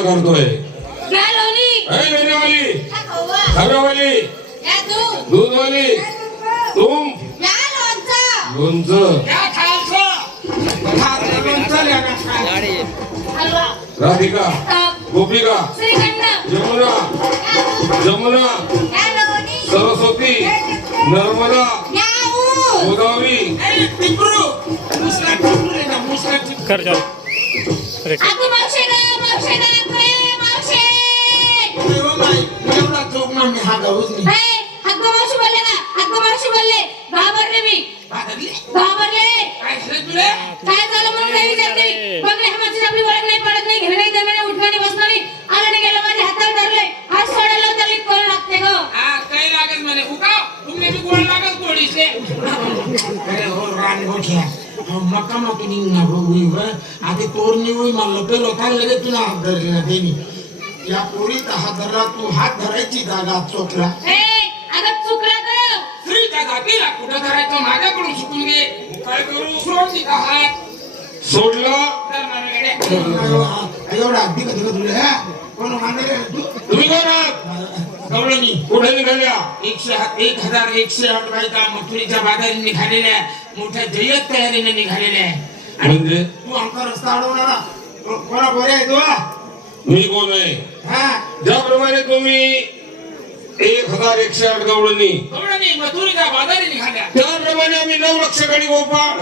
करतोय. दूध दूधवाली. तुम. लोणचं. राधिका. गोपिका. यमुना जमुना. सरस्वती. नर्मदा. गोदावरी. कर चाल मी हा गाऊच नाही. हे मावशी बोलले का आगू मावशी बोलले घाबरले मी? घाबरले? काय झालं तुला? काय झालं म्हणून काही विचारते? बघ रे माझी आपली ओळख नाही पडत नाही घेणं नाही देणं नाही उठणं नाही बसणं नाही आलं नाही गेलं माझ्या हातावर धरलंय हात सोडायला तरी करू लागते ग? हा काही लागत म्हणे? उगाव तुम्ही बी गोड लागत अरे हो रान हो, मका मकी निघणार हो उई व आधी तोरणी उई म्हणलं पेलो काय लगेच तुला हात धरली ना त्यांनी या पोरीचा हात धरला तू हात धरायची जागा चोकला हे स्त्रीच्या जातीला कुठं धरायचं? माझ्याकडून शिकून घे. काय करू? सोड तिचा हात. सोडलं? एवढा अगदी कधी कोण तुम्ही कोण कवळं मी. निघाल्या? एकशे एक हजार एकशे आठ बायका मथुरीच्या बाजारी निघालेल्या. आहे. मोठ्या जय्यत तयारीने निघालेल्या. आहे आणि म्हणजे? तू आमचा रस्ता अडवणारा. को- कोणा बरे आहे तू? मी कोण आहे हा. ज्याप्रमाणे तुम्ही एक हजार एकशे आठ गवळणी त्याप्रमाणे आम्ही नऊ लक्ष गडी गोपाळ.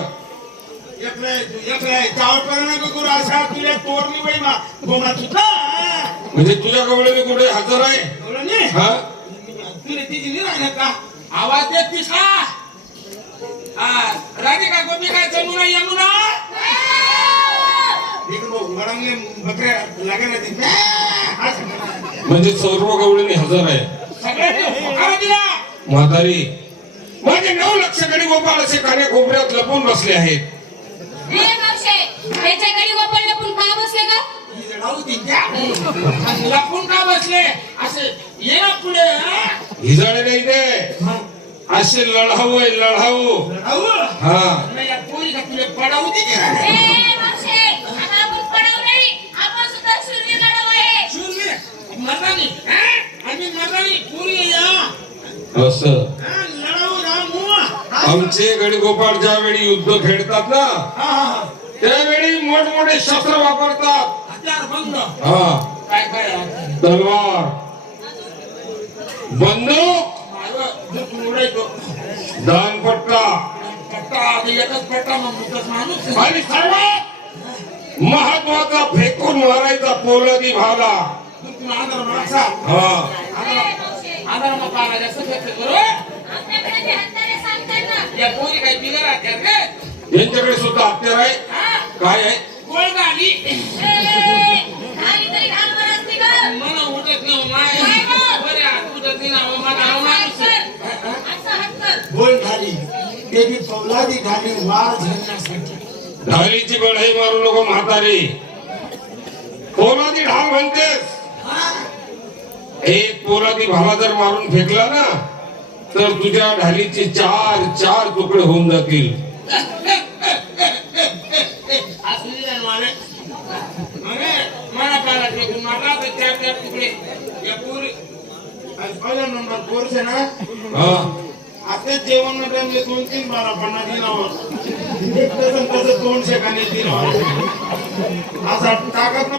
म्हणजे तुझ्या गवळणी कुठे? हजर आहे? हा? आवाज देत तीस का हा राधिका गोपिका जमुना यमुना इकडं बघ, वळंगे बकऱ्या लागायला ते म्या, असं करायला. म्हणजे सर्व गवळणी हजर आहे. म्हातारी. माझे नऊ लक्ष गडी गोपाळ असे काने कोपऱ्यात लपून बसले आहेत. का का लपून का बसले? असे ये ना पुढे हा? हिजाळे नाही ते. असे लढाऊ. आहे लढाऊ. हा. या पोरीला तुला पडावू दे की नाही? हे मावशे आता आपण पडाव नाही आपण सुद्धा शूरवीर लढाऊ आहे शूरवीर, मर्दानी, हा? आम्ही मर्दानी, पोरी या. असं आमचे गडी गोपाळ ज्यावेळी युद्ध खेळतात ना हा, हा. त्यावेळी मोठमोठे शस्त्र वापरतात हा? तलवार बंदूक. दानपट्टा. आणि सर्वात महत्त्वाचा फेकून मारायचा आदर माणसा. हा हे आदर मग हत्यारे सांगतात ना. या पोरी काही बिगर हत्यार रे. यांच्याकडे सुद्धा हत्यार आहे. हा? काय आहे? गोळ घाली. हे, घाली तरी घाल बरं असते ग. मला उठत नाही, माय. काय गं? बरे हात उठत नाही ना, मला असं माणूस. गोळ घाली ते बी फौलादी घाली वार झेलण्यासाठी. ढालीची बढाई मारू नको म्हातारी. पोलादी ढाल म्हणतेस. एक पोलादी भाला जर मारून फेकला ना तर तुझ्या ढालीचे चार चार तुकडे होऊन जातील असली आहे माने. माने, ते चार चार तुकडे या पोरी पहिला नंबर पोरचे ना हा आता जेवण म्हणजे दोन तीन बारा पन्नास दिनावर एक डझन कसं दोनशे खाणे दिनावर असा ताकद